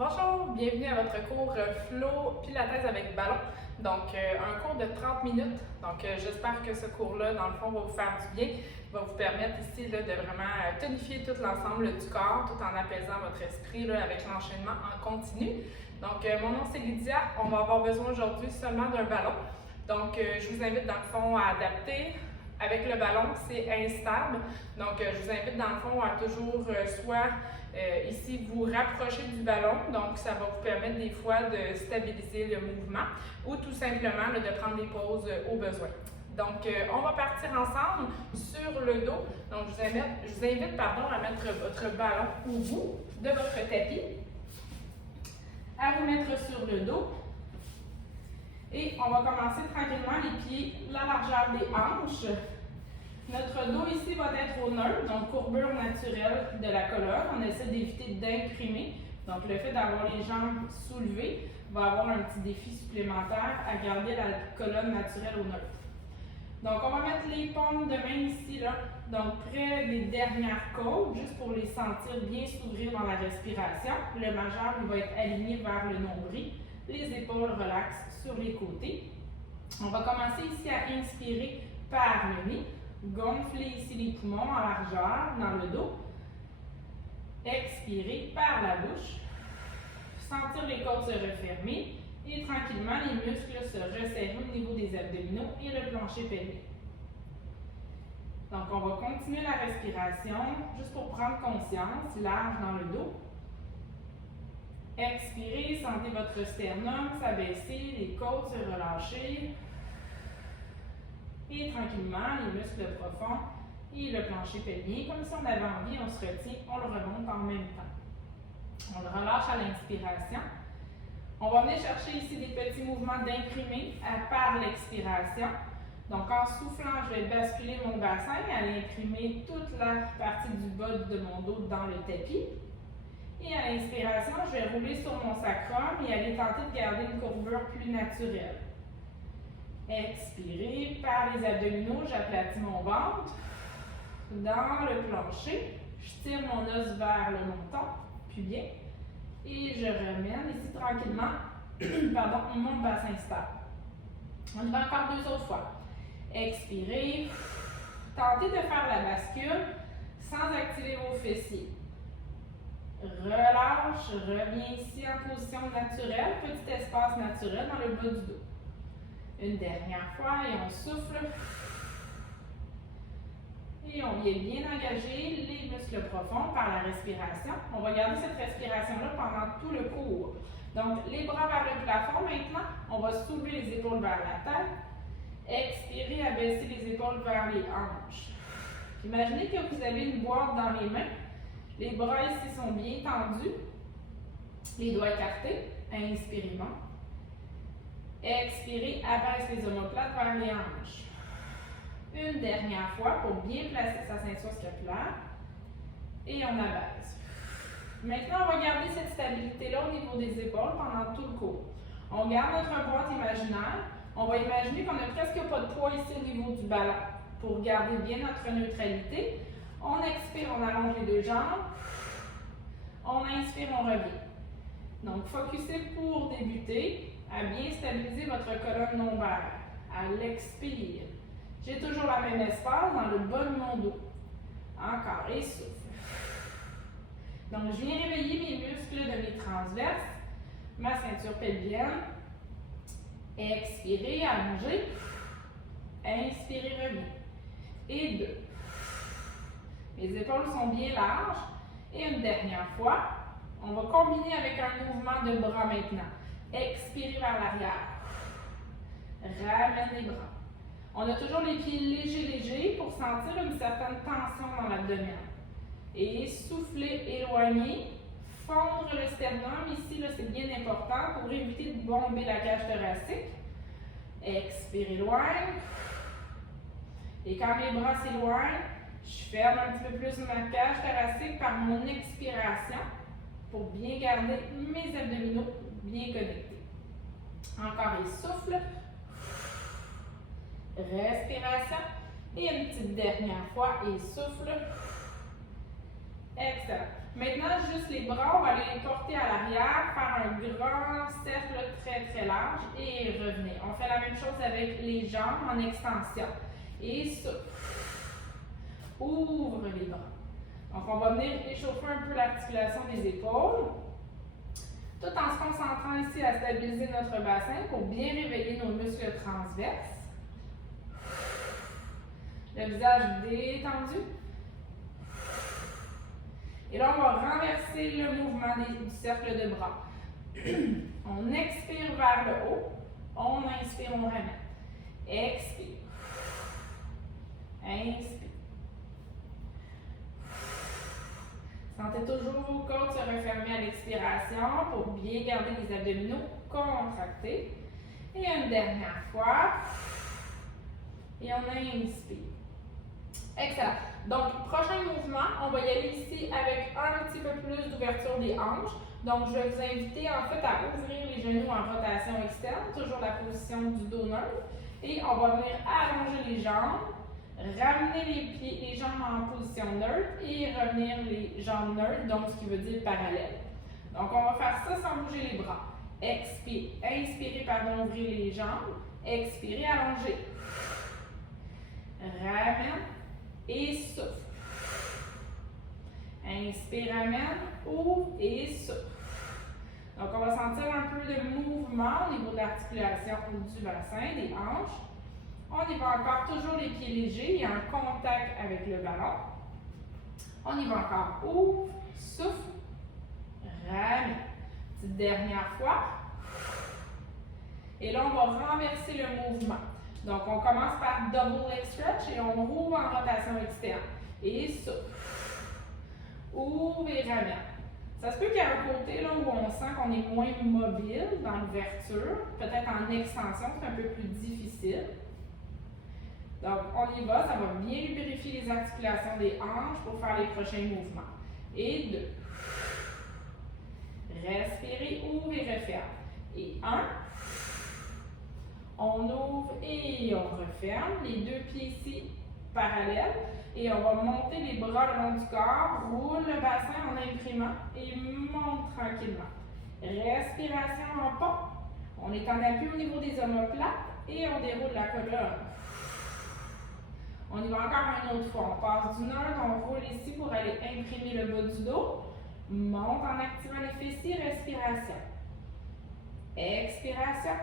Bonjour, bienvenue à votre cours Flow Pilates avec ballon. Donc, un cours de 30 minutes. Donc, j'espère que ce cours-là, dans le fond, va vous faire du bien, va vous permettre ici là, de vraiment tonifier tout l'ensemble du corps tout en apaisant votre esprit là, avec l'enchaînement en continu. Donc, mon nom c'est Lydia. On va avoir besoin aujourd'hui seulement d'un ballon. Donc, je vous invite dans le fond à adapter. Avec le ballon, c'est instable. Donc, je vous invite dans le fond à toujours soit ici vous rapprocher du ballon. Donc, ça va vous permettre des fois de stabiliser le mouvement ou tout simplement là, de prendre des pauses au besoin. Donc, on va partir ensemble sur le dos. Donc, je vous invite à mettre votre ballon au bout de votre tapis, à vous mettre sur le dos. Et on va commencer tranquillement les pieds, la largeur des hanches. Notre dos ici va être au neutre, donc courbure naturelle de la colonne. On essaie d'éviter d'imprimer. Donc le fait d'avoir les jambes soulevées va avoir un petit défi supplémentaire à garder la colonne naturelle au neutre. Donc on va mettre les paumes de main ici, là, donc près des dernières côtes, juste pour les sentir bien s'ouvrir dans la respiration. Le majeur va être aligné vers le nombril. Les épaules relaxent sur les côtés. On va commencer ici à inspirer par le nez. Gonfler ici les poumons en largeur dans le dos. Expirer par la bouche. Sentir les côtes se refermer et tranquillement les muscles se resserrer au niveau des abdominaux et le plancher pelvien. Donc on va continuer la respiration juste pour prendre conscience, large dans le dos. Expirez, sentez votre sternum s'abaisser, les côtes se relâcher. Et tranquillement, les muscles profonds et le plancher pelvien, comme si on avait envie, on se retient, on le remonte en même temps. On le relâche à l'inspiration. On va venir chercher ici des petits mouvements d'imprimé par l'expiration. Donc en soufflant, je vais basculer mon bassin, aller imprimer toute la partie du bas de mon dos dans le tapis. Et à l'inspiration, je vais rouler sur mon sacrum et aller tenter de garder une courbure plus naturelle. Expirez par les abdominaux, j'aplatis mon ventre. Dans le plancher, je tire mon os vers le menton, puis bien. Et je remène ici tranquillement mon bassin stable. On y va encore deux autres fois. Expirez. Tentez de faire la bascule sans activer vos fessiers. Relâche, reviens ici en position naturelle, petit espace naturel dans le bas du dos. Une dernière fois et on souffle. Et on vient bien engager les muscles profonds par la respiration. On va garder cette respiration-là pendant tout le cours. Donc, les bras vers le plafond maintenant. On va soulever les épaules vers la tête. Expirer, abaisser les épaules vers les hanches. Imaginez que vous avez une boîte dans les mains. Les bras ici sont bien tendus. Les doigts écartés. Inspirez. Expirez, abaisse les omoplates vers les hanches. Une dernière fois pour bien placer sa ceinture scapulaire. Et on abaisse. Maintenant, on va garder cette stabilité-là au niveau des épaules pendant tout le cours. On garde notre boîte imaginaire. On va imaginer qu'on n'a presque pas de poids ici au niveau du ballon. Pour garder bien notre neutralité, on expire, on allonge les deux jambes. On inspire, on revient. Donc, focussez pour débuter à bien stabiliser votre colonne lombaire. À l'expire. J'ai toujours la même espace dans le bas de mon dos. Encore, et souffle. Donc, je viens réveiller mes muscles de mes transverses, ma ceinture pelvienne. Expirez, allongez. Inspirez, revenez. Et deux. Mes épaules sont bien larges. Et une dernière fois, on va combiner avec un mouvement de bras maintenant. Expirez vers l'arrière. Ramène les bras. On a toujours les pieds légers pour sentir une certaine tension dans l'abdomen. Et souffler, éloigner, fondre le sternum. Ici, c'est bien important pour éviter de bomber la cage thoracique. Expirez, éloigne. Et quand mes bras s'éloignent, je ferme un petit peu plus ma cage thoracique par mon expiration pour bien garder mes abdominaux bien connectés. Encore, et souffle. Respiration. Et une petite dernière fois, et souffle. Excellent. Maintenant, juste les bras, on va les porter à l'arrière, grand cercle très très large et revenez. On fait la même chose avec les jambes en extension. Et souffle. Ouvre les bras. Donc, on va venir échauffer un peu l'articulation des épaules, tout en se concentrant ici à stabiliser notre bassin pour bien réveiller nos muscles transverses. Le visage détendu. Et là, on va renverser le mouvement du cercle de bras. On expire vers le haut. On inspire, on ramène. Expire. Inspire. Sentez toujours vos côtes se refermer à l'expiration pour bien garder les abdominaux contractés. Et une dernière fois. Et on inspire. Excellent. Donc, prochain mouvement, on va y aller ici avec un petit peu plus d'ouverture des hanches. Donc, je vais vous inviter en fait à ouvrir les genoux en rotation externe, toujours la position du dos neutre. Et on va venir allonger les jambes, ramener les jambes en position neutre et revenir les jambes neutres, donc ce qui veut dire parallèle. Donc, on va faire ça sans bouger les bras. Inspirez, ouvrez les jambes. Expirez, allongez. Ramène et souffle. Inspire, ramène, ouvre et souffle. Donc, on va sentir un peu de mouvement au niveau de l'articulation du bassin, des hanches. On y va encore, toujours les pieds légers, il y a un contact avec le ballon. On y va encore, ouvre, souffle, ramène. Petite dernière fois. Et là, on va renverser le mouvement. Donc, on commence par double leg stretch et on roule en rotation externe. Et souffle. Ouvre et ramène. Ça se peut qu'il y ait un côté là, où on sent qu'on est moins mobile dans l'ouverture, peut-être en extension, c'est un peu plus difficile. Donc, on y va, ça va bien lubrifier les articulations des hanches pour faire les prochains mouvements. Et 2. Respirez, ouvre et referme. Et 1. On ouvre et on referme. Les deux pieds ici parallèles. Et on va monter les bras le long du corps, roule le bassin en imprimant et monte tranquillement. Respiration en pont. On est en appui au niveau des omoplates et on déroule la colonne. On y va encore une autre fois. On passe du neutre, on roule ici pour aller imprimer le bas du dos. Monte en activant les fessiers, respiration. Expiration.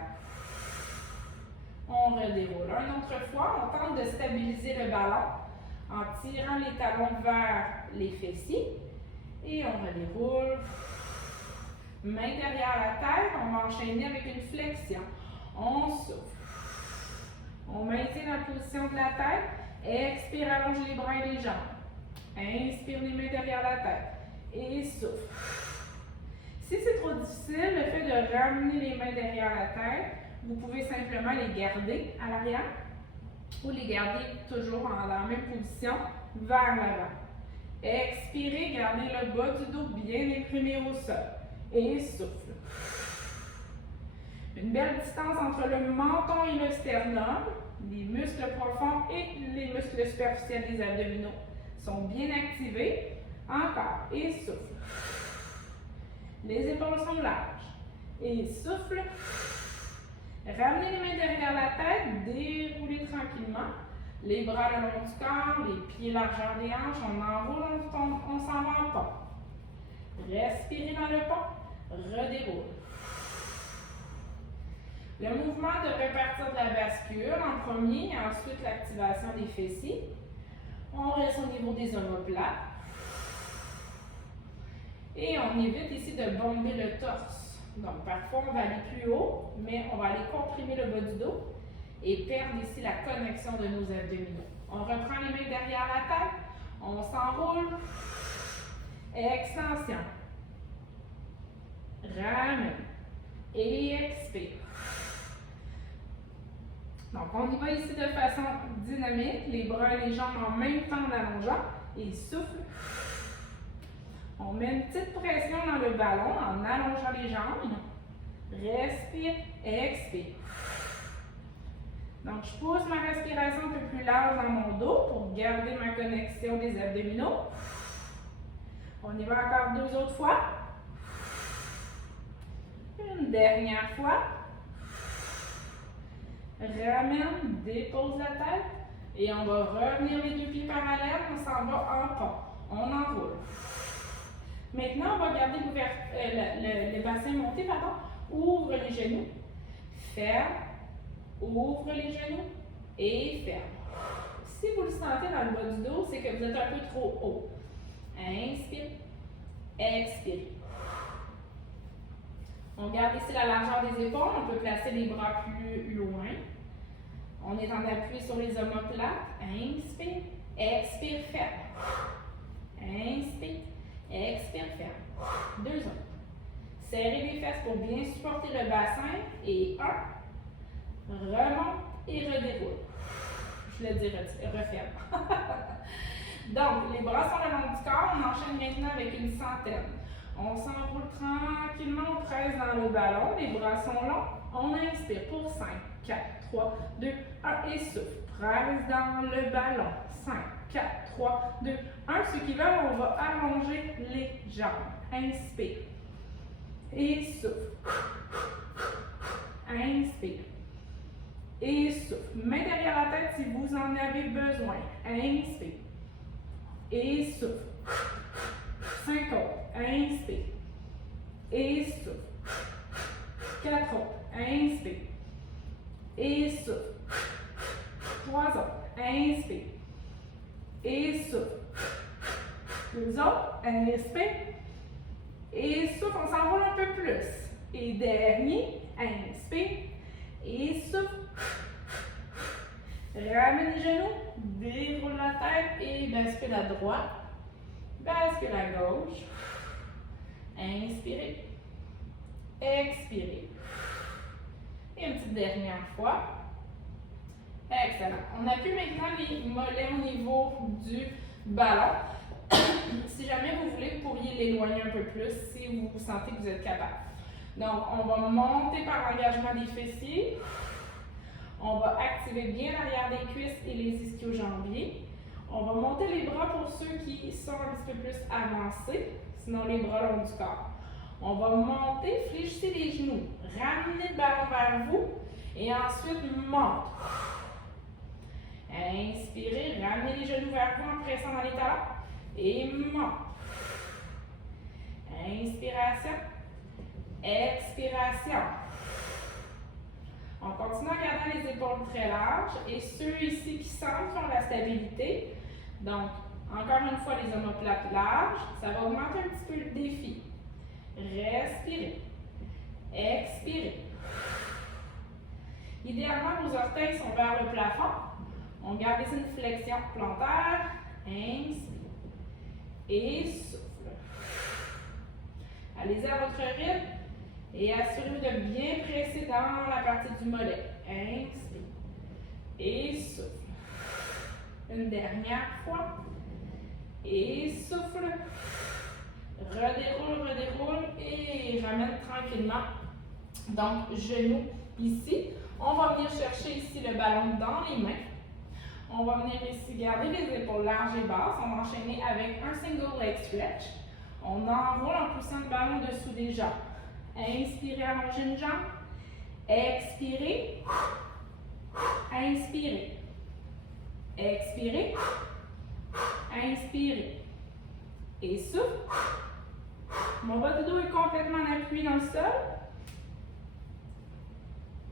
On redéroule. Une autre fois, on tente de stabiliser le ballon en tirant les talons vers les fessiers. Et on redéroule. Main derrière la tête, on va enchaîner avec une flexion. On souffle. On maintient la position de la tête. Expire, allonge les bras et les jambes. Inspire, les mains derrière la tête. Et souffle. Si c'est trop difficile, le fait de ramener les mains derrière la tête, vous pouvez simplement les garder à l'arrière ou les garder toujours dans la même position vers l'avant. Expirez, gardez le bas du dos bien imprimé au sol. Et souffle. Une belle distance entre le menton et le sternum. Les muscles profonds et les muscles superficiels des abdominaux sont bien activés. Encore. Et souffle. Les épaules sont larges. Et souffle. Ramenez les mains derrière la tête. Déroulez tranquillement. Les bras le long du corps. Les pieds largeur des hanches. On enroule, on s'en va en pont. Respirez dans le pont. Redéroule. Le mouvement devrait partir de la bascule en premier et ensuite l'activation des fessiers. On reste au niveau des omoplates. Et on évite ici de bomber le torse. Donc parfois on va aller plus haut, mais on va aller comprimer le bas du dos et perdre ici la connexion de nos abdominaux. On reprend les mains derrière la tête. On s'enroule. Extension. Ramène. Et expire. Donc, on y va ici de façon dynamique, les bras et les jambes en même temps en allongeant, et souffle. On met une petite pression dans le ballon en allongeant les jambes. Respire, expire. Donc, je pousse ma respiration un peu plus large dans mon dos pour garder ma connexion des abdominaux. On y va encore 2 autres fois. Une dernière fois. Ramène, dépose la tête. Et on va revenir les deux pieds parallèles. On s'en va en pont. On enroule. Maintenant, on va garder le bassin monté, pardon. Ouvre les genoux. Ferme. Ouvre les genoux. Et ferme. Si vous le sentez dans le bas du dos, c'est que vous êtes un peu trop haut. Inspire. Expire. On garde ici la largeur des épaules. On peut placer les bras plus loin. On est en appui sur les omoplates. Inspire. Expire, ferme. Inspire. Expire, ferme. Deux autres. Serrez les fesses pour bien supporter le bassin. Et un. Remonte et redéroule. Je le dis, referme. Donc, les bras sont le long du corps. On enchaîne maintenant avec une centaine. On s'enroule tranquillement, on presse dans le ballon. Les bras sont longs. On inspire pour 5, 4, 3, 2, 1 et souffle. Presse dans le ballon. 5, 4, 3, 2, 1. Ceux qui veulent, on va allonger les jambes. Inspire. Et souffle. Inspire. Et souffle. Main derrière la tête si vous en avez besoin. Inspire. Et souffle. 5 autres. Inspire. Et souffle. 4 autres. Inspire. Et souffle. 3 autres. Inspire. Et souffle. 2 autres. Inspire. Et souffle. On s'envole un peu plus. Et dernier. Inspire. Et souffle. Ramène les genoux. Déroule la tête et bascule à droite. Bascule à gauche. Inspirez. Expirez. Et une petite dernière fois. Excellent. On appuie maintenant les mollets au niveau du ballon. Si jamais vous voulez, vous pourriez l'éloigner un peu plus si vous sentez que vous êtes capable. Donc, on va monter par l'engagement des fessiers. On va activer bien l'arrière des cuisses et les ischio-jambiers. On va monter les bras pour ceux qui sont un petit peu plus avancés, sinon les bras longs du corps. On va monter, fléchissez les genoux, ramenez le ballon vers vous et ensuite monte. Inspirez, ramenez les genoux vers vous en pressant dans les talons et monte. Inspiration, expiration. On continue en gardant les épaules très larges et ceux ici qui sentent qui ont la stabilité. Donc, encore une fois, les omoplates larges, ça va augmenter un petit peu le défi. Respirez. Expirez. Idéalement, vos orteils sont vers le plafond. On garde ici une flexion plantaire. Inspire. Et souffle. Allez-y à votre rythme. Et assurez-vous de bien presser dans la partie du mollet. Inspire. Et souffle. Une dernière fois. Et souffle. Redéroule, redéroule. Et ramène tranquillement. Donc, genoux ici. On va venir chercher ici le ballon dans les mains. On va venir ici garder les épaules larges et basses. On va enchaîner avec un single leg stretch. On enroule en poussant le ballon dessous des jambes. Inspirez, allongez une jambe. Expirez. Inspirez. Expirez. Inspirez. Et souffle. Mon bas de dos est complètement appuyé dans le sol.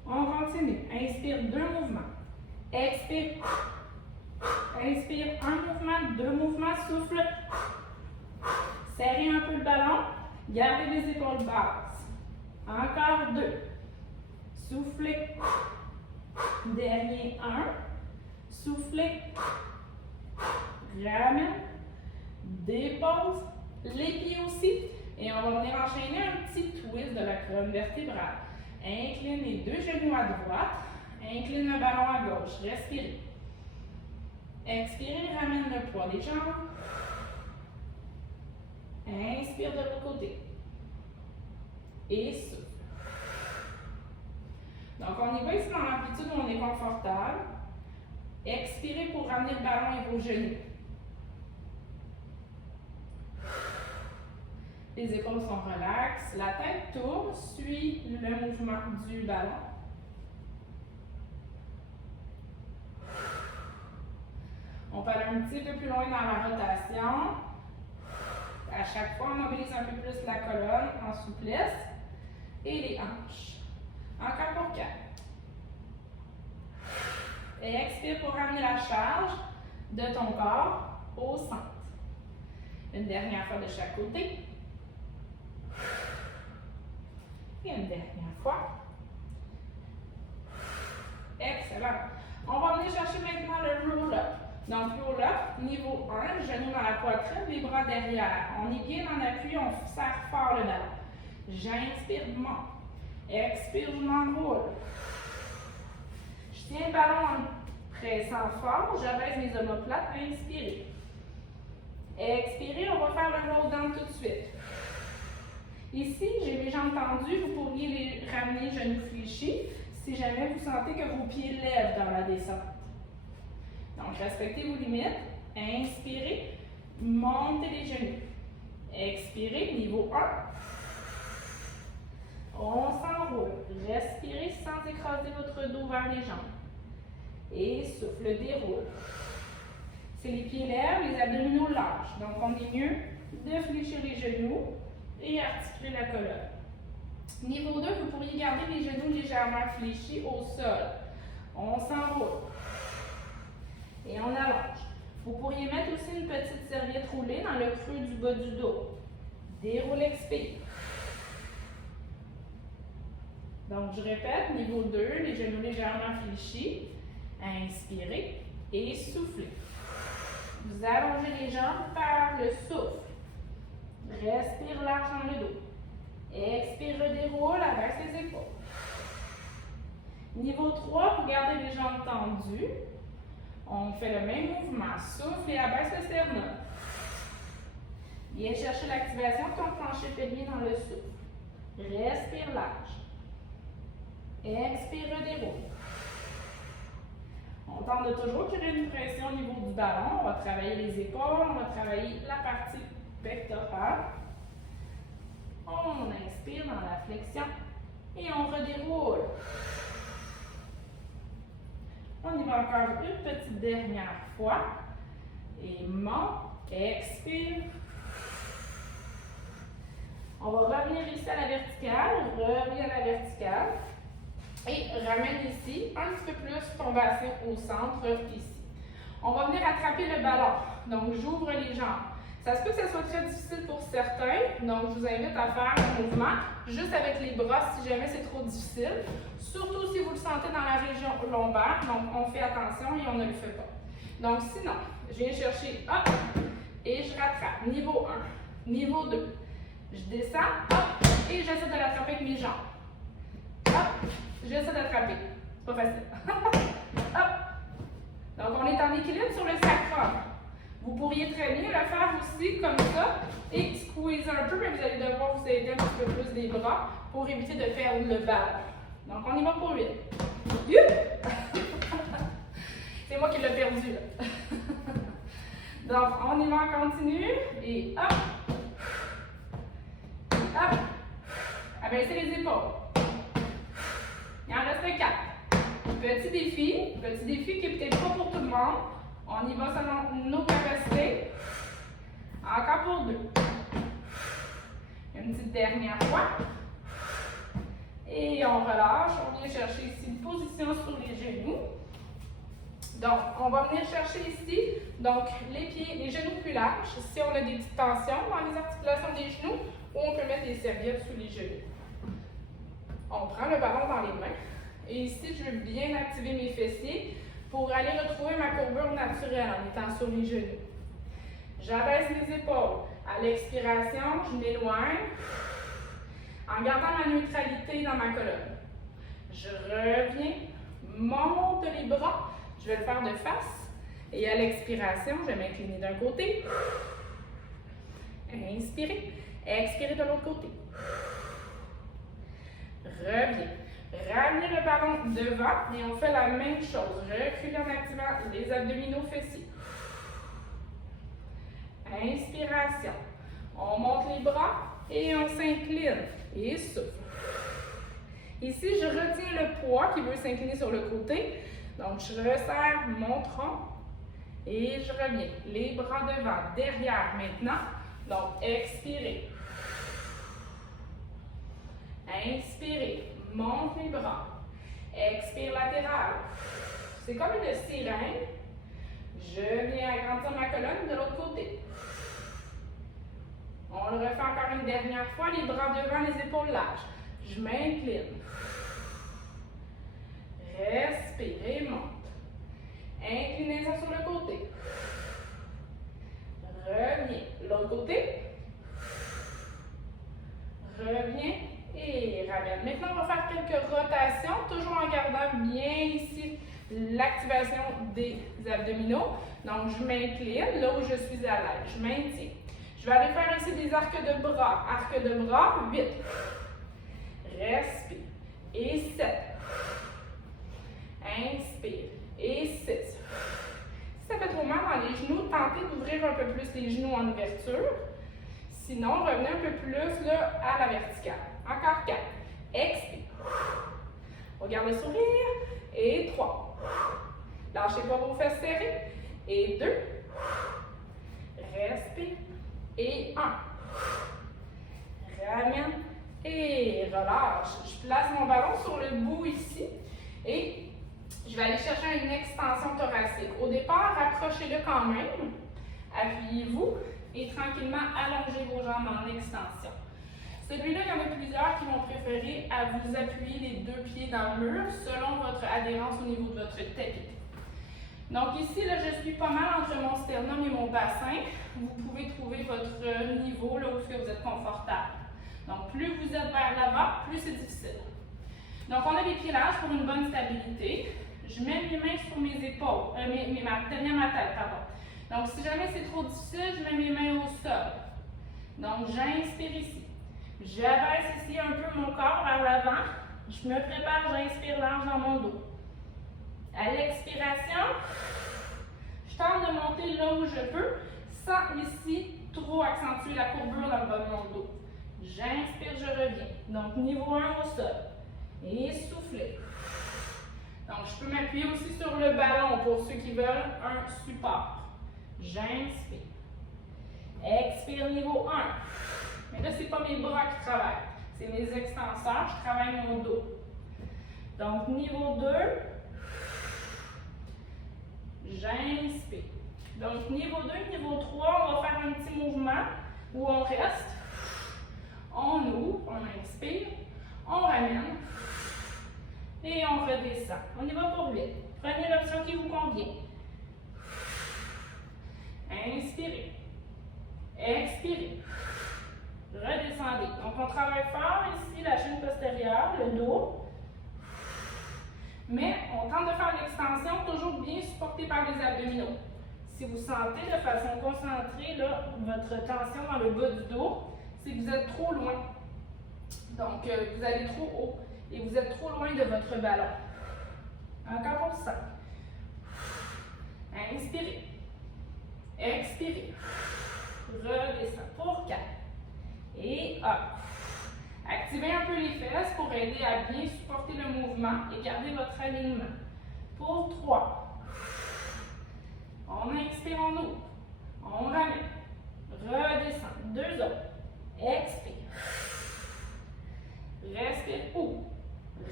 On continue. Inspire, 2 mouvements. Expire. Inspire, 1 mouvement, 2 mouvements. Souffle. Serrez un peu le ballon. Gardez les épaules basses. Encore 2. Soufflez. Dernier 1. Soufflez. Ramène. Dépose. Les pieds aussi. Et on va venir enchaîner un petit twist de la colonne vertébrale. Incline les 2 genoux à droite. Incline le ballon à gauche. Respirez. Expirez, ramène le poids des jambes. Inspire de l'autre côté. Et souffle. Donc, on y va ici dans l'amplitude où on est confortable. Expirez pour ramener le ballon et vos genoux. Les épaules sont relaxes. La tête tourne, suit le mouvement du ballon. On peut aller un petit peu plus loin dans la rotation. À chaque fois, on mobilise un peu plus la colonne en souplesse et les hanches. Encore pour 4. Et expire pour ramener la charge de ton corps au centre. Une dernière fois de chaque côté. Et une dernière fois. Excellent. On va venir chercher maintenant le roll-up. Donc, roll-up, niveau 1, genou dans la poitrine, les bras derrière. On est bien en appui, on serre fort le ballon. J'inspire, je monte. Expire, je m'enroule. Je tiens le ballon en pressant fort, j'abaisse mes omoplates, inspirez. Expirez, on va faire le roll down tout de suite. Ici, j'ai mes jambes tendues, vous pourriez les ramener genoux fléchis si jamais vous sentez que vos pieds lèvent dans la descente. Donc, respectez vos limites. Inspirez, montez les genoux. Expirez, niveau 1. On s'enroule. Respirez sans écraser votre dos vers les jambes. Et souffle, déroule. C'est les pieds lèvent, les abdominaux lâchent. Donc, on est mieux de fléchir les genoux et articuler la colonne. Niveau 2, vous pourriez garder les genoux légèrement fléchis au sol. On s'enroule. Et on allonge. Vous pourriez mettre aussi une petite serviette roulée dans le creux du bas du dos. Déroule, expire. Donc, je répète, niveau 2, les genoux légèrement fléchis. Inspirez et soufflez. Vous allongez les jambes par le souffle. Respire large dans le dos. Expire, redéroule, abaisse les épaules. Niveau 3, vous gardez les jambes tendues. On fait le même mouvement. Souffle et abaisse le sternum. Viens chercher l'activation de ton plancher pelvien dans le souffle. Respire large. Expire, redéroule. On tente de toujours créer une pression au niveau du ballon. On va travailler les épaules, on va travailler la partie pectorale. On inspire dans la flexion et on redéroule. On y va encore une petite dernière fois. Et monte, expire. On va revenir ici à la verticale, reviens à la verticale. Et ramène ici un petit peu plus ton bassin au centre, ici. On va venir attraper le ballon. Donc, j'ouvre les jambes. Ça se peut que ce soit très difficile pour certains, donc je vous invite à faire le mouvement juste avec les bras si jamais c'est trop difficile. Surtout si vous le sentez dans la région lombaire, donc on fait attention et on ne le fait pas. Donc sinon, je viens chercher, hop, et je rattrape. Niveau 1, niveau 2. Je descends, hop, et j'essaie de l'attraper avec mes jambes. Hop, j'essaie d'attraper. C'est pas facile. Hop. Donc on est en équilibre sur le sacrum. Vous pourriez très bien le faire aussi comme ça et squeezer un peu, mais vous allez devoir vous aider un petit peu plus des bras pour éviter de perdre le ballon. Donc on y va pour 8. C'est moi qui l'ai perdu là. Donc on y va, on continue et hop. Hop. Abaissez les épaules. Il en reste 4. Petit défi qui est peut-être pas pour tout le monde. On y va selon nos capacités. Encore pour 2. Une petite dernière fois. Et on relâche. On vient chercher ici une position sur les genoux. Donc, on va venir chercher ici, donc les pieds, les genoux plus larges. Si on a des petites tensions dans les articulations des genoux, ou on peut mettre des serviettes sous les genoux. On prend le ballon dans les mains. Et ici, je veux bien activer mes fessiers pour aller retrouver ma courbure naturelle en étant sur les genoux. J'abaisse mes épaules. À l'expiration, je m'éloigne en gardant ma neutralité dans ma colonne. Je reviens, monte les bras. Je vais le faire de face. Et à l'expiration, je vais m'incliner d'un côté. Inspirez. Expirez de l'autre côté. Reviens. Ramenez le ballon devant et on fait la même chose. Reculez en activant les abdominaux fessiers. Inspiration. On monte les bras. Et on s'incline. Et souffle. Ici, je retiens le poids qui veut s'incliner sur le côté. Donc, je resserre mon tronc et je reviens. Les bras devant, derrière maintenant. Donc, expirez. Inspirez. Monte les bras. Expire latéral. C'est comme une sirène. Je viens agrandir ma colonne de l'autre côté. On le refait encore une dernière fois. Les bras devant, les épaules larges. Je m'incline. Respirez, monte. Inclinaison sur le côté. Reviens. L'autre côté. Reviens et ramène. Maintenant, on va faire quelques rotations, toujours en gardant bien ici l'activation des abdominaux. Donc, je m'incline là où je suis à l'aise. Je maintiens. Je vais aller faire ici des arcs de bras. Arcs de bras, 8. Respire. Et 7. Inspire. Et 6. Si ça fait trop mal dans les genoux, tentez d'ouvrir un peu plus les genoux en ouverture. Sinon, revenez un peu plus là, à la verticale. Encore 4. Expire. On garde le sourire. Et 3. Lâchez pas vos fesses serrées. Et 2. Respire. Et 1. Ramène. Et relâche. Je place mon ballon sur le bout ici. Et je vais aller chercher une extension thoracique. Au départ, approchez-le quand même. Appuyez-vous. Et tranquillement, allongez vos jambes en extension. Celui-là, il y en a plusieurs qui vont préférer à vous appuyer les deux pieds dans le mur selon votre adhérence au niveau de votre tapis. Donc ici, là, je suis pas mal entre mon sternum et mon bassin. Vous pouvez trouver votre niveau là où vous êtes confortable. Donc plus vous êtes vers l'avant, plus c'est difficile. Donc on a les pieds larges pour une bonne stabilité. Je mets mes mains sur mes épaules, derrière ma tête, pardon. Donc, si jamais c'est trop difficile, je mets mes mains au sol. Donc, j'inspire ici. J'abaisse ici un peu mon corps vers l'avant. Je me prépare, j'inspire large dans mon dos. À l'expiration, je tente de monter là où je peux, sans ici trop accentuer la courbure dans le bas de mon dos. J'inspire, je reviens. Donc, niveau 1 au sol. Et soufflez. Donc, je peux m'appuyer aussi sur le ballon pour ceux qui veulent un support. J'inspire. Expire niveau 1. Mais là, ce n'est pas mes bras qui travaillent. C'est mes extenseurs. Je travaille mon dos. Donc, niveau 2. J'inspire. Donc, niveau 2, niveau 3, on va faire un petit mouvement où on reste. On ouvre, on inspire, on ramène et on redescend. On y va pour 8. Prenez l'option qui vous convient. Inspirez. Expirez. Redescendez. Donc, on travaille fort ici, la chaîne postérieure, le dos. Mais on tente de faire l'extension toujours bien supportée par les abdominaux. Si vous sentez de façon concentrée là, votre tension dans le bas du dos, c'est que vous êtes trop loin. Donc, vous allez trop haut et vous êtes trop loin de votre ballon. Encore pour 5. Inspirez. Expirez. Redescend pour 4. Et hop. Activez un peu les fesses pour aider à bien supporter le mouvement et garder votre alignement. Pour 3. On inspire, on ouvre. On ramène. Redescend. 2 autres. Expire. Respire. Ouvre.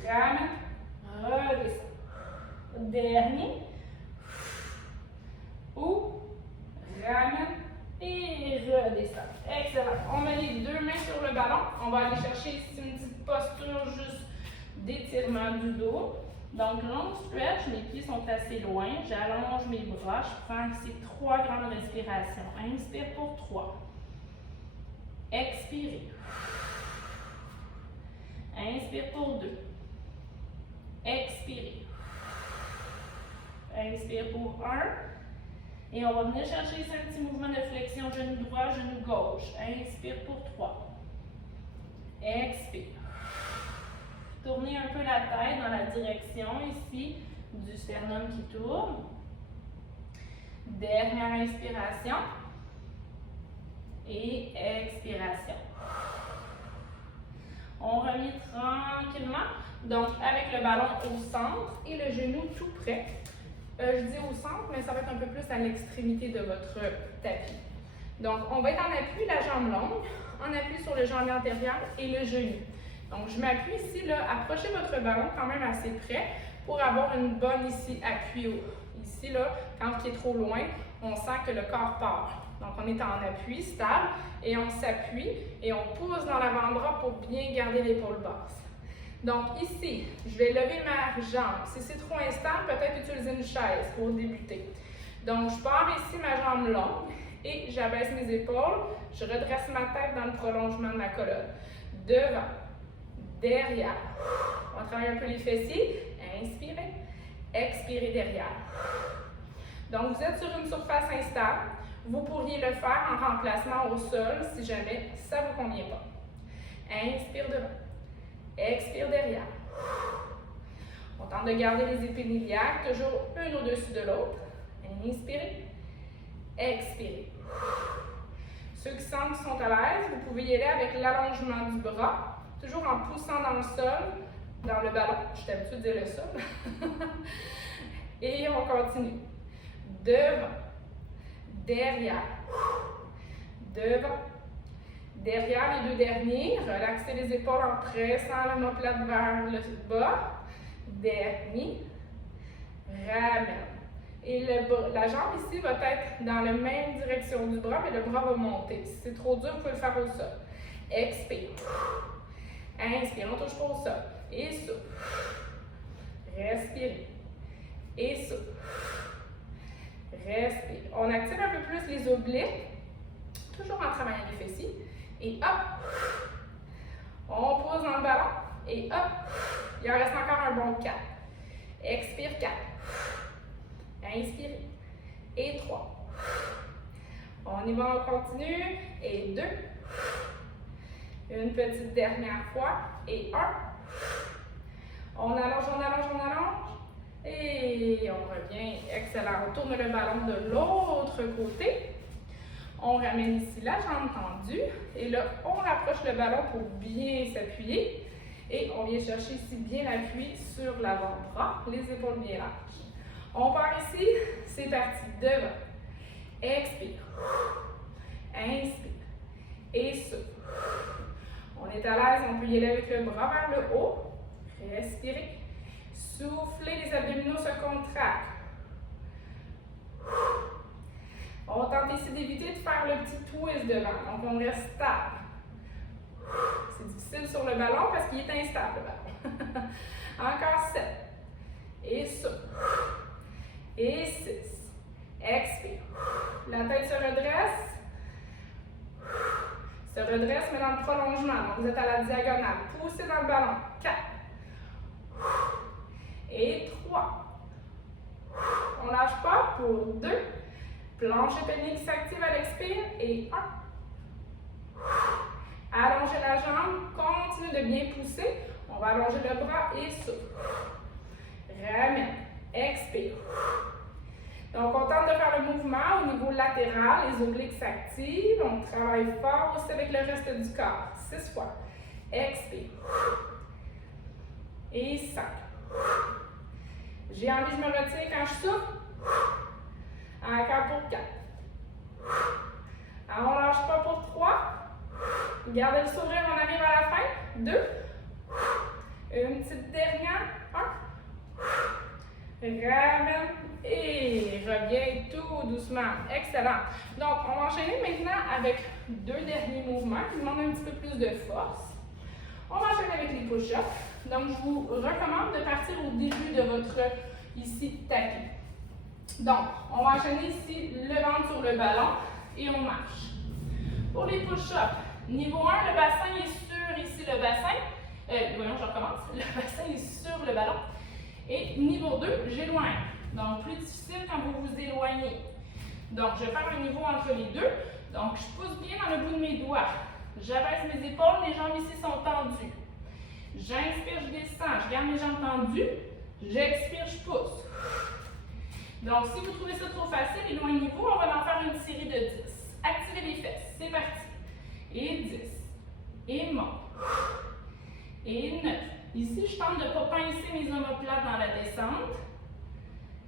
Ramène. Redescend. Dernier. Ouvre. Ramène. Et redescend. Excellent. On met les deux mains sur le ballon. On va aller chercher ici une petite posture juste d'étirement du dos. Donc, long stretch, mes pieds sont assez loin. J'allonge mes bras. Je prends ces 3 grandes respirations. Inspire pour 3. Expirez. Inspire pour 2. Expirez. Inspire pour 1. Et on va venir chercher ici un petit mouvement de flexion, genou droit, genou gauche. Inspire pour 3. Expire. Tournez un peu la tête dans la direction ici du sternum qui tourne. Dernière inspiration. Et expiration. On revient tranquillement, donc avec le ballon au centre et le genou tout près. Je dis au centre, mais ça va être un peu plus à l'extrémité de votre tapis. Donc, on va être en appui, la jambe longue, en appui sur le jambier antérieur et le genou. Donc, je m'appuie ici, là, approchez votre ballon quand même assez près pour avoir une bonne ici appui. Ici, là, quand il est trop loin, on sent que le corps part. Donc, on est en appui stable et on s'appuie et on pousse dans l'avant-bras pour bien garder l'épaule basse. Donc, ici, je vais lever ma jambe. Si c'est trop instable, peut-être utiliser une chaise pour débuter. Donc, je pars ici ma jambe longue et j'abaisse mes épaules. Je redresse ma tête dans le prolongement de ma colonne. Devant, derrière. On va travailler un peu les fessiers. Inspirez, expirez derrière. Donc, vous êtes sur une surface instable. Vous pourriez le faire en remplacement au sol si jamais ça ne vous convient pas. Inspire devant. Expire derrière. On tente de garder les épines iliaques, toujours une au-dessus de l'autre. Inspirez. Expirez. Ceux qui sentent qu'ils sont à l'aise, vous pouvez y aller avec l'allongement du bras, toujours en poussant dans le sol, dans le ballon. Je suis habituée de dire le sol. Et on continue. Devant. Derrière. Devant. Derrière les deux derniers, relaxez les épaules en pressant l'omoplate vers le bas. Dernier. Ramène. Et la jambe ici va être dans la même direction du bras, mais le bras va monter. Si c'est trop dur, vous pouvez le faire au sol. Expire. Inspire, on ne touche pas au sol. Et souffle. Respirez. Et souffle. Respire. On active un peu plus les obliques, toujours en travaillant les fessiers. Et hop! On pose dans le ballon. Et hop! Il en reste encore un bon 4. Expire 4. Inspirez. Et 3. On y va, on continue. Et 2. Une petite dernière fois. Et 1. On allonge, on allonge, on allonge. Et on revient. Excellent. On tourne le ballon de l'autre côté. On ramène ici la jambe tendue. Et là, on rapproche le ballon pour bien s'appuyer. Et on vient chercher ici bien l'appui sur l'avant-bras. Les épaules bien larges. On part ici. C'est parti. Devant. Expire. Inspire. Et souffle. On est à l'aise. On peut y aller avec le bras vers le haut. Respirez. Soufflez. Les abdominaux se contractent. On tente ici d'éviter de faire le petit twist devant. Donc, on reste stable. C'est difficile sur le ballon parce qu'il est instable, le ballon. Encore 7. Et souffle. Et 6. Expire. La tête se redresse. Se redresse, mais dans le prolongement. Donc, vous êtes à la diagonale. Poussez dans le ballon. 4. Et 3. On ne lâche pas pour 2. Plancher pénible qui s'active à l'expire. Et 1. Allongez la jambe. Continuez de bien pousser. On va allonger le bras et souffle. Ramène. Expire. Donc, on tente de faire le mouvement au niveau latéral. Les obliques s'activent. On travaille fort aussi avec le reste du corps. 6 fois. Expire. Et 5. J'ai envie, je me retire quand je souffle. Encore pour 4. Alors, on ne lâche pas pour 3. Gardez le sourire, on arrive à la fin. 2. Une petite dernière. 1. Ramène et reviens tout doucement. Excellent. Donc, on va enchaîner maintenant avec 2 derniers mouvements qui demandent un petit peu plus de force. On va enchaîner avec les push-ups. Donc, je vous recommande de partir au début de votre, ici, tapis. Donc, on va enchaîner ici le ventre sur le ballon et on marche. Pour les push-ups, niveau 1, le bassin est sur ici le bassin. Voyons, je recommence. Le bassin est sur le ballon. Et niveau 2, j'éloigne. Donc, plus difficile quand vous vous éloignez. Donc, je vais faire un niveau entre les deux. Donc, je pousse bien dans le bout de mes doigts. J'abaisse mes épaules, mes jambes ici sont tendues. J'inspire, je descends, je garde mes jambes tendues. J'expire, je pousse. Donc, si vous trouvez ça trop facile, éloignez-vous. On va en faire une série de 10. Activez les fesses. C'est parti. Et 10. Et monte. Et 9. Ici, je tente de ne pas pincer mes omoplates dans la descente.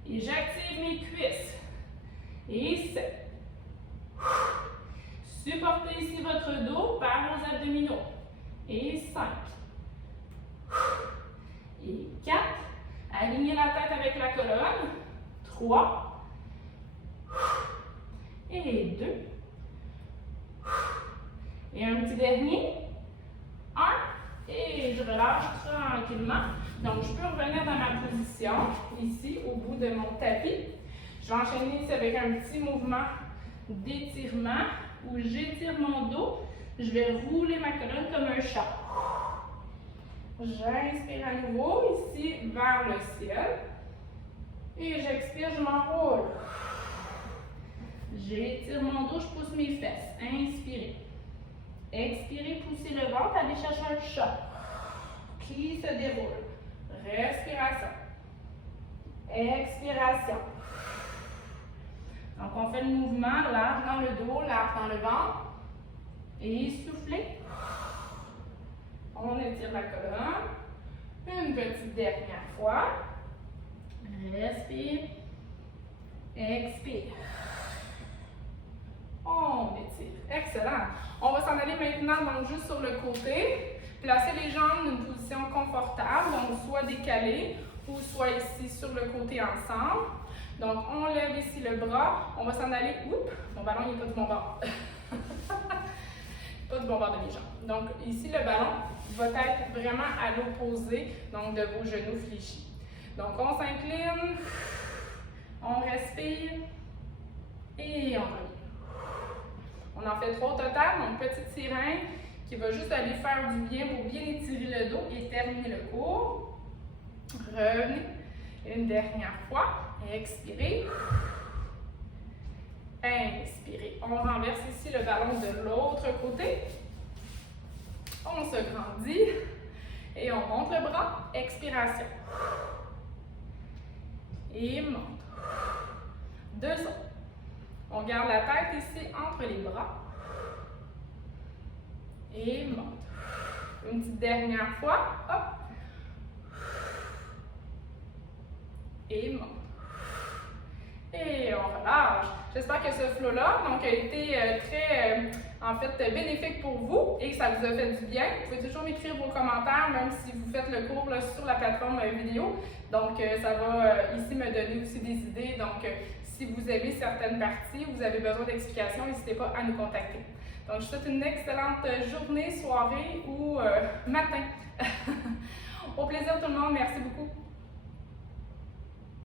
Et j'active mes cuisses. Et 7. Supportez ici votre dos par vos abdominaux. Et 5. Et 4. Alignez la tête avec la colonne. 3. Et 2. Et un petit dernier. 1. Et je relâche tranquillement. Donc, je peux revenir dans ma position, ici, au bout de mon tapis. Je vais enchaîner ici avec un petit mouvement d'étirement où j'étire mon dos. Je vais rouler ma colonne comme un chat. J'inspire à nouveau, ici, vers le ciel. Et j'expire, je m'enroule. J'étire mon dos, je pousse mes fesses. Inspirez. Expirez, poussez le ventre, allez chercher un chat qui se déroule. Respiration. Expiration. Donc, on fait le mouvement large dans le dos, large dans le ventre. Et soufflez. On étire la colonne. Une petite dernière fois. Respire. Expire. On étire. Excellent. On va s'en aller maintenant donc juste sur le côté. Placez les jambes dans une position confortable, donc soit décalées ou soit ici sur le côté ensemble. Donc on lève ici le bras. On va s'en aller. Oups, mon ballon il n'est pas de mon bord. Pas de bon bord de mes jambes. Donc ici le ballon va être vraiment à l'opposé donc de vos genoux fléchis. Donc on s'incline, on respire et on revient. On en fait 3 au total, donc petite sirène qui va juste aller faire du bien pour bien étirer le dos et terminer le cours. Revenez. Une dernière fois. Expirez. Inspirez. On renverse ici le ballon de l'autre côté. On se grandit et on monte le bras. Expiration. Et monte. 2 autres. On garde la tête ici entre les bras. Et monte. Une petite dernière fois. Hop. Et monte. Et on relâche. J'espère que ce flow-là a été très bénéfique pour vous et que ça vous a fait du bien. Vous pouvez toujours m'écrire vos commentaires, même si vous faites le cours là, sur la plateforme vidéo. Donc, ça va ici me donner aussi des idées. Donc, si vous aimez certaines parties, vous avez besoin d'explications, n'hésitez pas à nous contacter. Donc, je vous souhaite une excellente journée, soirée ou matin. Au plaisir tout le monde. Merci beaucoup.